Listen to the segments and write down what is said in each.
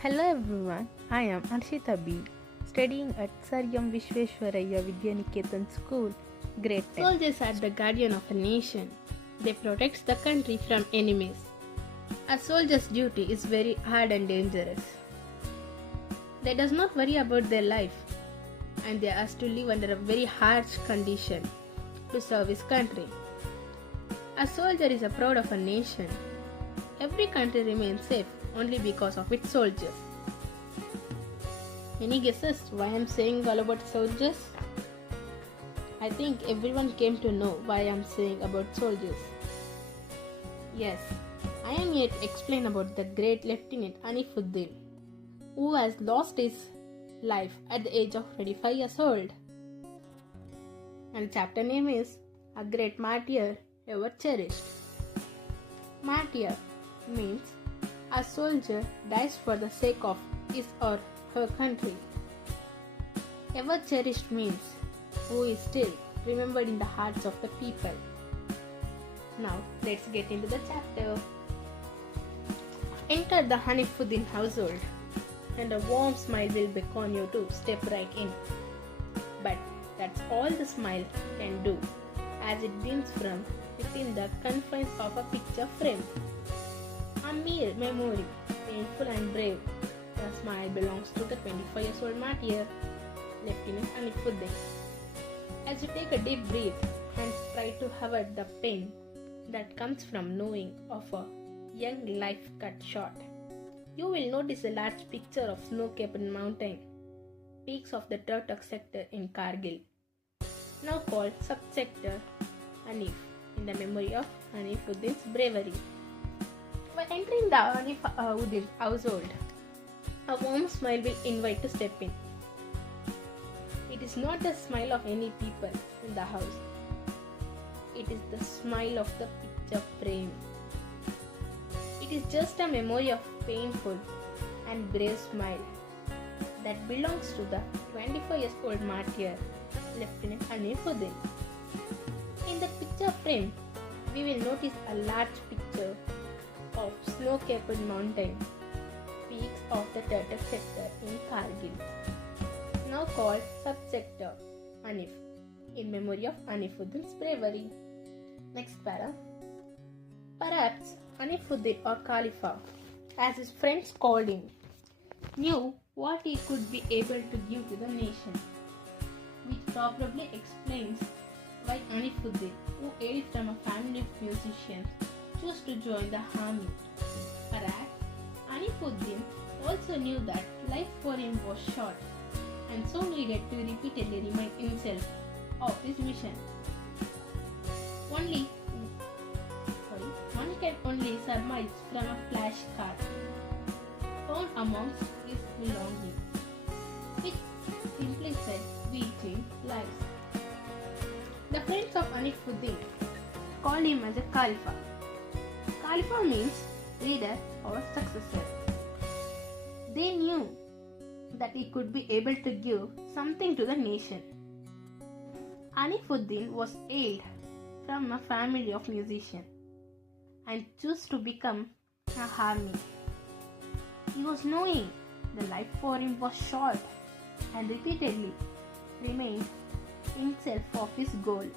Hello everyone, I am Harshitha B, studying at Sir M. Vishweshwaraya Vidyaniketan School, Grade 10. Soldiers are the guardian of a nation. They protect the country from enemies. A soldier's duty is very hard and dangerous. They does not worry about their life, and they are asked to live under a very harsh condition to serve his country. A soldier is a proud of a nation. Every country remains safe only because of its soldiers. Any guesses why I am saying all about soldiers? I think everyone came to know why I am saying about soldiers. Yes, I am here to explain about the great Lieutenant Anifuddin, who has lost his life at the age of 25 years old. And the chapter name is A Great Martyr Ever Cherished. Martyr means a soldier dies for the sake of his or her country. Ever cherished means who is still remembered in the hearts of the people. Now let's get into the chapter. Enter the Anifuddin household, and a warm smile will beckon you to step right in. But that's all the smile can do, as it beams from within the confines of a picture frame. A mere memory, painful and brave, the smile belongs to the 25 years old martyr, Lieutenant Anifuddin. As you take a deep breath and try to avert the pain that comes from knowing of a young life cut short, you will notice a large picture of snow-capped mountain peaks of the Turtok sector in Kargil, now called subsector Anif, in the memory of Anifuddin's bravery. By entering the Anifuddin household, a warm smile will invite to step in. It is not the smile of any people in the house. It is the smile of the picture frame. It is just a memory of painful and brave smile that belongs to the 25 years old martyr, Lieutenant Anifuddin. In the picture frame, we will notice a large picture of snow-capped mountain peaks of the Turtok sector in Kargil, now called subsector Anif, in memory of Anifuddin's bravery. Next para. Perhaps Anifuddin or Khalifa, as his friends called him, knew what he could be able to give to the nation, which probably explains why Anifuddin, who hailed from a family of musicians, chose to join the army. Perhaps Anifuddin also knew that life for him was short and so needed to repeatedly remind himself of his mission. One can only surmise from a flashcard found amongst his belongings, which simply said, "We change lives." The friends of Anifuddin called him as a Khalifa. Khalifa means leader or successor. They knew that he could be able to give something to the nation. Anifuddin was hailed from a family of musicians and chose to become an army. He was knowing the life for him was short and repeatedly remained himself of his goal.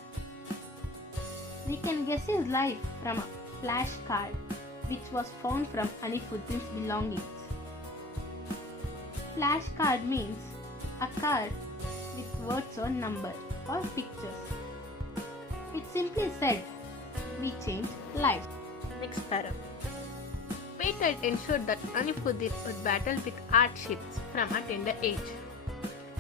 We can guess his life from a flashcard which was found from Anifuddin's belongings. Flashcard means a card with words or numbers or pictures. It simply said, "We change lives." Next para. Fate had ensured that Anifuddin would battle with hardships from a tender age.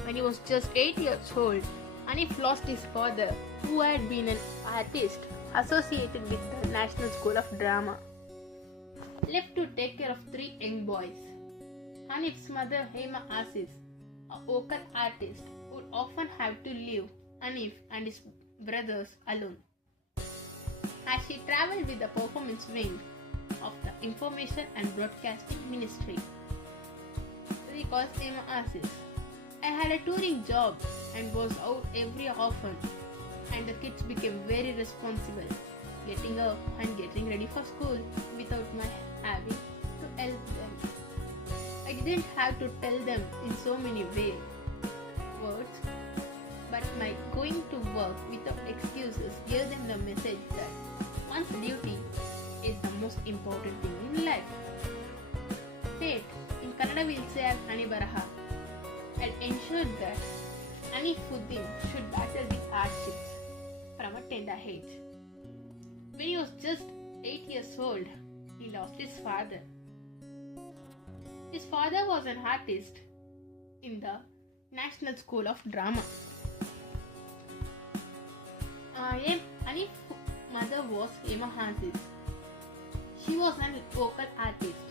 When he was just 8 years old, Anif lost his father, who had been an artist associated with the National School of Drama. Left to take care of 3 young boys. Anif's mother, Hema Asis, a vocal artist, would often have to leave Anif and his brothers alone, as she travelled with the performance wing of the Information and Broadcasting Ministry. Recalls Hema Asis, "I had a touring job and was out every often, and the kids became very responsible, getting up and getting ready for school without my having to help them. I didn't have to tell them in so many words, but my going to work without excuses gave them the message that one's duty is the most important thing in life. Fate, in Kannada we'll say as Anibaraha, had ensured that Anifuddin should battle with hardships from a tender age. When he was just 8 years old, he lost his father. His father was an artist in the National School of Drama. Anif's mother was Emahansis. She was a vocal artist.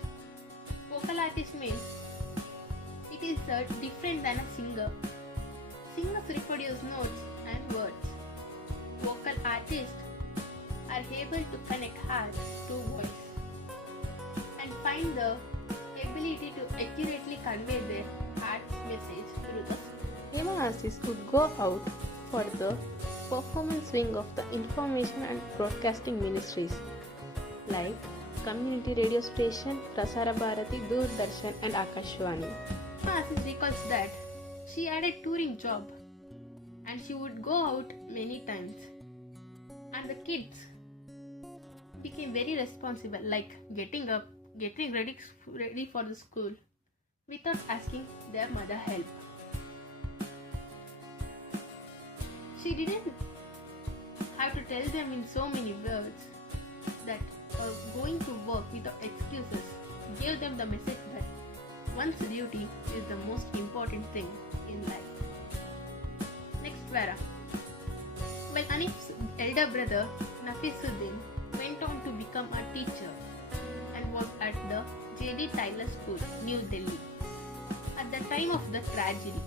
Vocal artist means it is different than a singer. Singers reproduce notes and words. Vocal artists are able to connect heart to voice and find the ability to accurately convey their heart's message through the song. Emahansis would go out for the performance wing of the information and broadcasting ministries like community radio station, Prasara Bharati, Doordarshan and Akashvani. Emahansis recalls that she had a touring job and she would go out many times, and the kids became very responsible, like getting up, getting ready for the school without asking their mother help. She didn't have to tell them in so many words that going to work without excuses gave them the message that one's duty is the most important thing in life. Next para. While Anif's elder brother Nafisuddin went on to become a teacher and was at the J.D. Tyler School, New Delhi, at the time of the tragedy.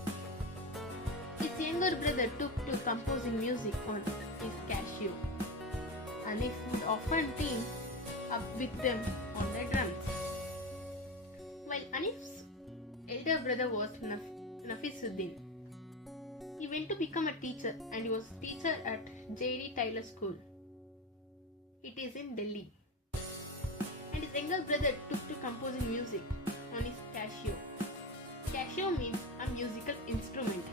His younger brother took to composing music on his Casio. Anif would often team up with them on the drums. While Anif's elder brother was Nafisuddin, he went to become a teacher and he was a teacher at J.D. Tyler School. It is in Delhi. And his younger brother took to composing music on his Casio. Casio means a musical instrument.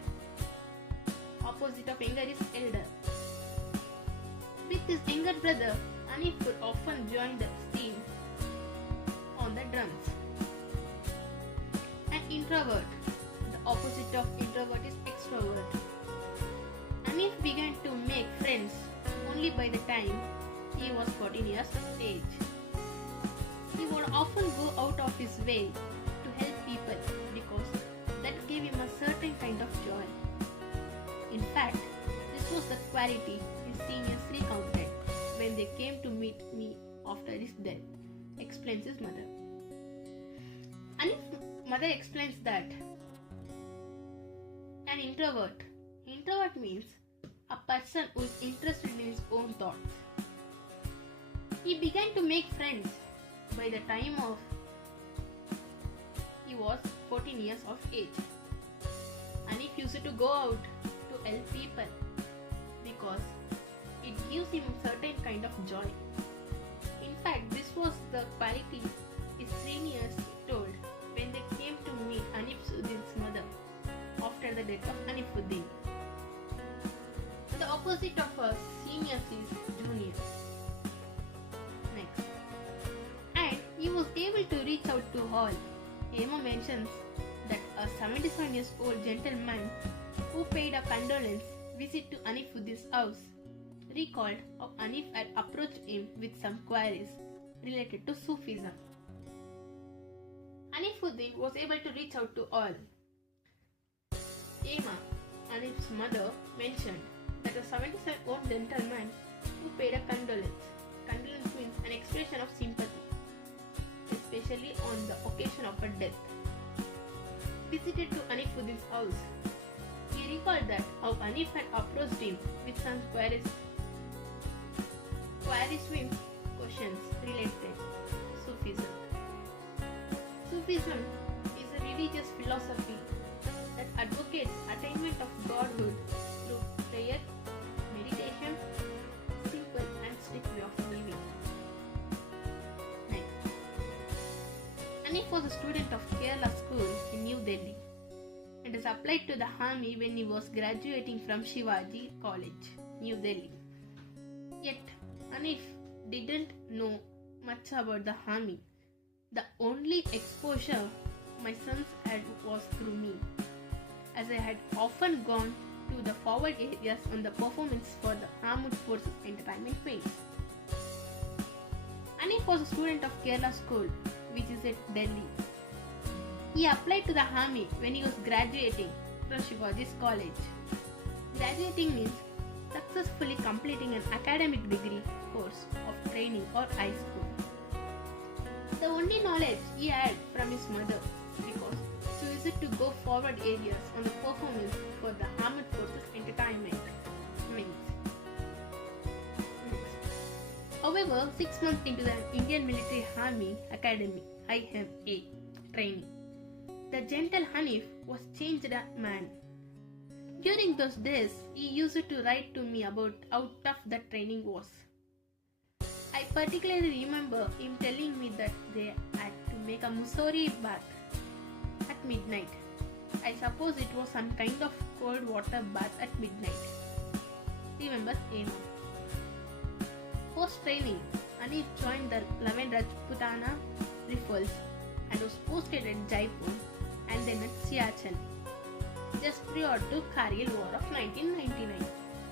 Opposite of younger is elder. With his younger brother, Anif would often join the team on the drums. An introvert. The opposite of introvert is extrovert. Anif began to make friends only by the time he was 14 years of age. He would often go out of his way to help people because that gave him a certain kind of joy. In fact, this was the quality his seniors recounted when they came to meet me after his death, explains his mother. Anif's mother explains that an introvert means a person who is interested in his own thoughts. He began to make friends by the time he was 14 years of age. Anif used to go out to help people because it gives him a certain kind of joy. In fact, this was the quality his seniors told when they came to meet Anifuddin's mother after the death of Anifuddin. The opposite of a seniors is junior. Next. And he was able to reach out to all. Emma mentions that a 77 years old gentleman who paid a condolence visit to Anifuddin's house recalled how Anif had approached him with some queries related to Sufism. Anifuddin was able to reach out to all. Emma, Anif's mother, mentioned that a 77-year-old gentleman who paid a condolence. Condolence means an expression of sympathy, especially on the occasion of a death, visited to Anifuddin's house. He recalled that how Anif had approached him with some queries. Queries means questions related to Sufism. Sufism is a religious philosophy that advocates attainment of godhood through prayer, meditation, simple and strict way of living. Next. Anif was a student of Kerala school Delhi, and has applied to the army when he was graduating from Shivaji College, New Delhi. Yet, Hanif didn't know much about the army. The only exposure my sons had was through me, as I had often gone to the forward areas on the performance for the Armed Forces Entertainment Wings. Hanif was a student of Kerala School, which is at Delhi. He applied to the army when he was graduating from Shivaji's college. Graduating means successfully completing an academic degree course of training or high school. The only knowledge he had from his mother, because she used to go forward areas on the performance for the Armed Forces Entertainment Wings. However, 6 months into the Indian Military Army Academy IMA training, the gentle Hanif was changed a man. During those days, he used to write to me about how tough the training was. I particularly remember him telling me that they had to make a Mussoorie bath at midnight. I suppose it was some kind of cold water bath at midnight. Remembers Emma. Post-training, Hanif joined the 11 Rajputana Rifles and was posted at Jaipur and then at Siachen, just prior to Kargil War of 1999.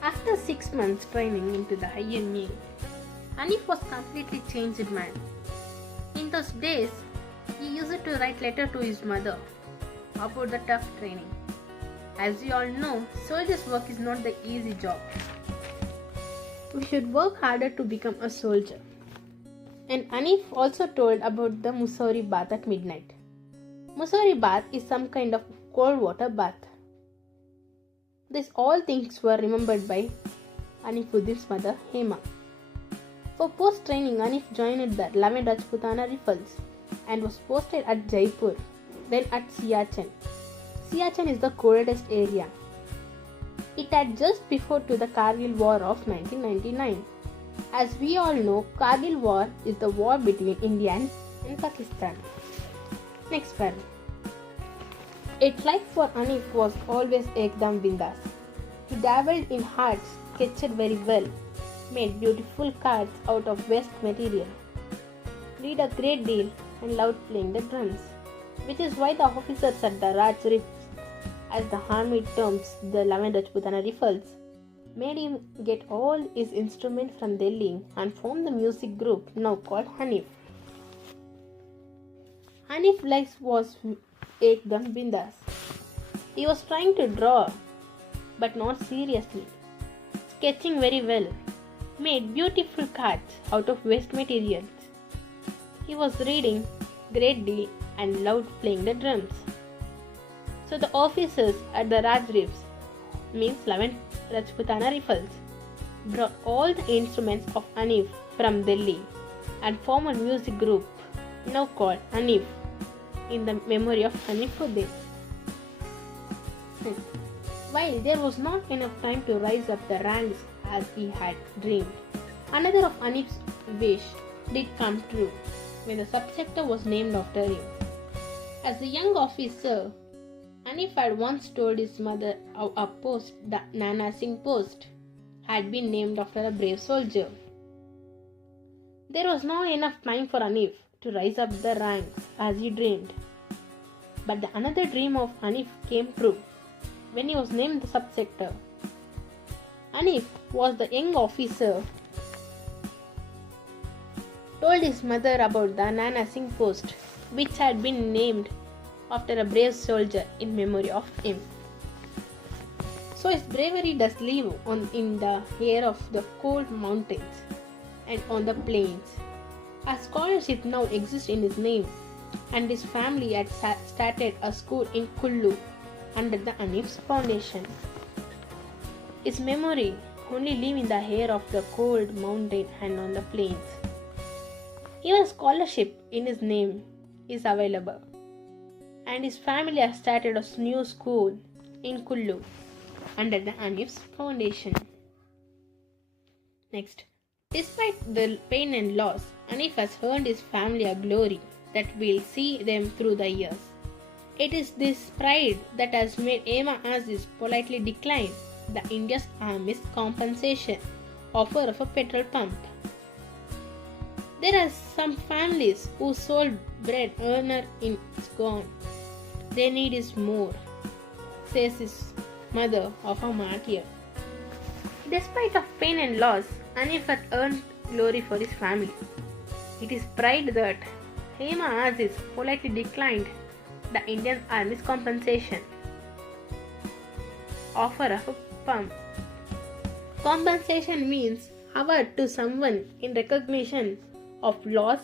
After 6 months training into the IMA, Hanif was completely changed man. In those days, he used to write letters to his mother about the tough training. As we all know, soldier's work is not the easy job. We should work harder to become a soldier. And Hanif also told about the Mussoorie bath at midnight. Mussoorie bath is some kind of cold water bath. These all things were remembered by Hanifuddin's mother, Hema. For post-training, Hanif joined the 11 Rajputana Rifles and was posted at Jaipur, then at Siachen. Siachen is the coldest area. It had just before to the Kargil War of 1999. As we all know, Kargil War is the war between India and Pakistan. Next one. Its life for Hanif was always ekdam bindas. He dabbled in arts, sketched very well, made beautiful cards out of waste material, read a great deal and loved playing the drums, which is why the officers at the Raj Rifts, as the army terms the 11 Rajputana Rifles, made him get all his instruments from Delhi and form the music group now called Hanif. Hanif's life was ekdam bindas. He was trying to draw, but not seriously, sketching very well, made beautiful cards out of waste materials. He was reading great deal and loved playing the drums. So the officers at the Raj Rifts, means 11 Rajputana Rifles, brought all the instruments of Hanif from Delhi and formed a music group now called Hanif in the memory of Hanifuddin. While there was not enough time to rise up the ranks as he had dreamed, another of Hanif's wish did come true when the subsector was named after him. As a young officer, Hanif had once told his mother how a post, the Nana Singh post, had been named after a brave soldier. There was not enough time for Hanif to rise up the ranks as he dreamed. But another dream of Hanif came true when he was named the subsector. Hanif was the young officer told his mother about the Nana Singh post, which had been named after a brave soldier in memory of him. So his bravery does live on in the air of the cold mountains and on the plains. A scholarship now exists in his name, and his family had started a school in Kullu under the Hanif's foundation. His memory only live in the air of the cold mountain and on the plains. Even scholarship in his name is available, and his family has started a new school in Kullu under the Hanif's foundation. Next, despite the pain and loss, Hanif has earned his family a glory that will see them through the years. It is this pride that has made Emma Aziz politely decline the Indian Army's compensation offer of a petrol pump. There are some families whose sole bread earner is gone. Their need is more, says his mother of a martyr. Despite of pain and loss, Hanif had earned glory for his family. It is pride that Hema Aziz politely declined the Indian Army's compensation offer of a pump. Compensation means award to someone in recognition of loss,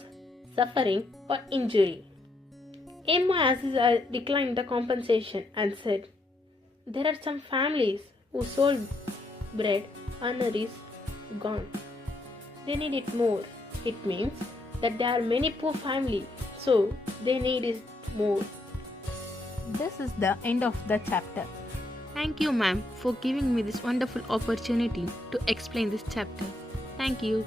suffering, or injury. Hema Aziz declined the compensation and said, "There are some families whose sole bread earner is gone. They need it more. It means that there are many poor families, so they need it more." This is the end of the chapter. Thank you, ma'am, for giving me this wonderful opportunity to explain this chapter. Thank you.